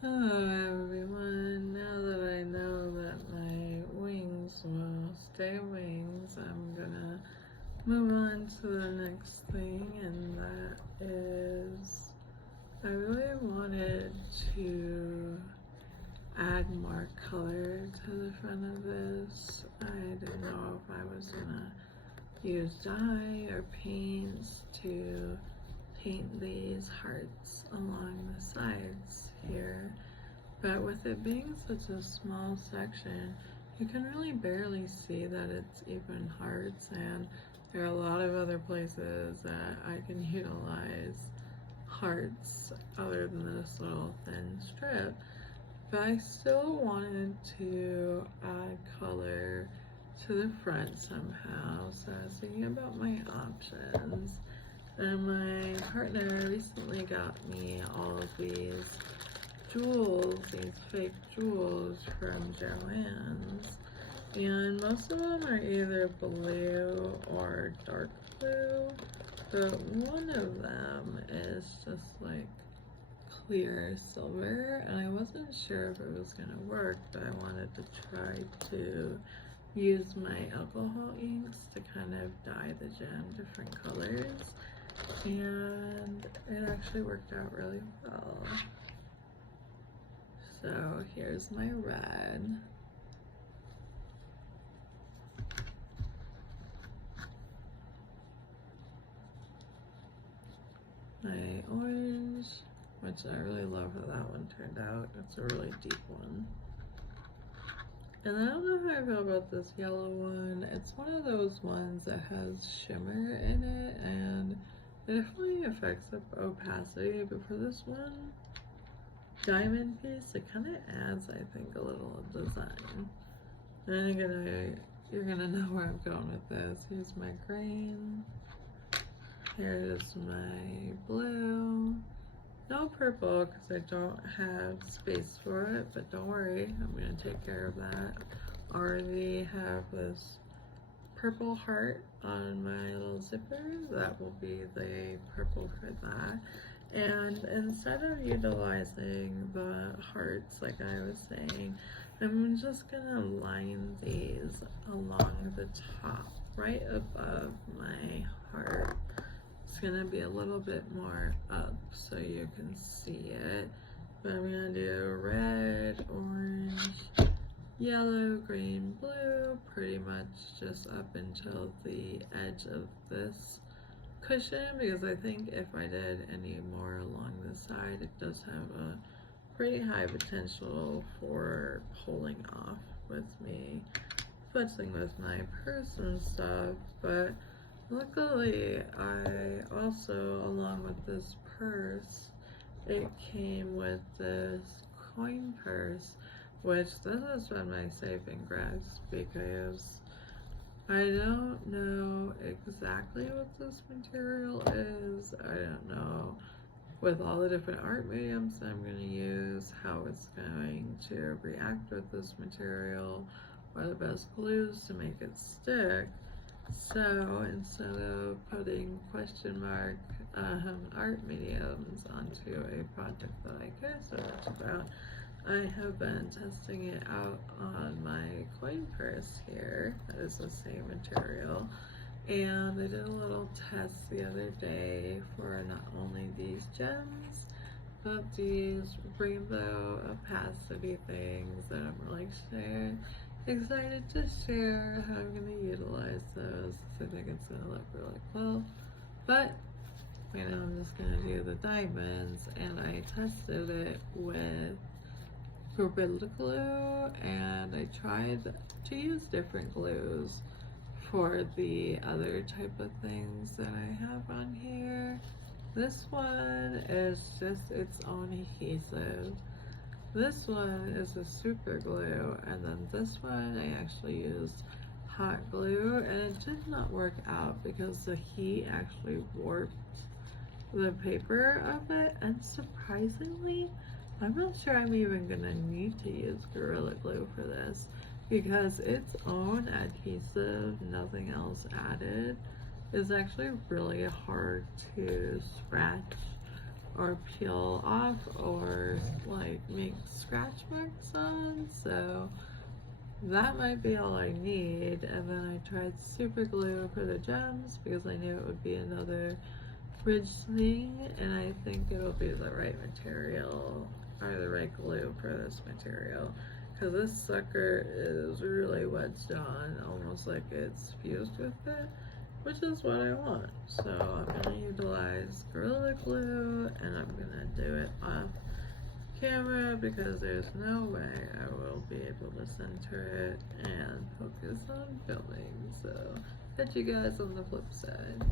Hello everyone, now that I know that my wings will stay wings, I'm gonna move on to the next thing, and that is I really wanted to add more color to the front of this. I didn't know if I was gonna use dye or paints to paint these hearts along the sides here, but with it being such a small section, you can really barely see that it's even hearts, and there are a lot of other places that I can utilize hearts other than this little thin strip. But I still wanted to add color to the front somehow, so I was thinking about my options. And my partner recently got me all of these jewels, these fake jewels from Joann's. And most of them are either blue or dark blue, but one of them is just like clear silver, and I wasn't sure if it was gonna work, but I wanted to try to use my alcohol inks to kind of dye the gem different colors, and it actually worked out really well. So here's my red. My orange, which I really love how that one turned out. It's a really deep one. And I don't know how I feel about this yellow one. It's one of those ones that has shimmer in it, and it definitely affects the opacity, but for this one diamond piece, it kind of adds, I think, a little design. And you're gonna know where I'm going with this. Here's my green. Here's my blue. No purple because I don't have space for it, but don't worry, I'm gonna take care of that. Already have this purple heart on my little zipper. That will be the purple for that. And instead of utilizing the hearts like I was saying, I'm just gonna line these along the top, right above my heart. It's gonna be a little bit more up so you can see it. But I'm gonna do red, orange, yellow, green, blue, pretty much just up until the edge of this cushion, because I think if I did any more along the side, it does have a pretty high potential for pulling off with me futzing with my purse and stuff. But luckily, I also, along with this purse, it came with this coin purse, which this has been my saving grace because I don't know exactly what this material is. I don't know, with all the different art mediums I'm going to use, how it's going to react with this material, or the best glues to make it stick. So instead of putting question mark art mediums onto a project that I care so much about, I have been testing it out on my coin purse here. That is the same material. And I did a little test the other day for not only these gems, but these rainbow opacity things that I'm really excited to share how I'm going to utilize those. I think it's going to look really cool. But right now I'm just going to do the diamonds, and I tested it with Gorilla Glue, and I tried to use different glues for the other type of things that I have on here. This one is just its own adhesive. This one is a super glue, and then this one I actually used hot glue, and it did not work out because the heat actually warped the paper of it, and surprisingly, I'm not sure I'm even gonna need to use Gorilla Glue for this because its own adhesive, nothing else added, is actually really hard to scratch or peel off or like make scratch marks on, so that might be all I need. And then I tried super glue for the gems because I knew it would be another fridge thing, and I think it'll be the right material or the right glue for this material, because this sucker is really wedged on, almost like it's fused with it, which is what I want. So I'm gonna utilize Gorilla Glue, and I'm gonna do it off camera because there's no way I will be able to center it and focus on filming. So catch you guys on the flip side.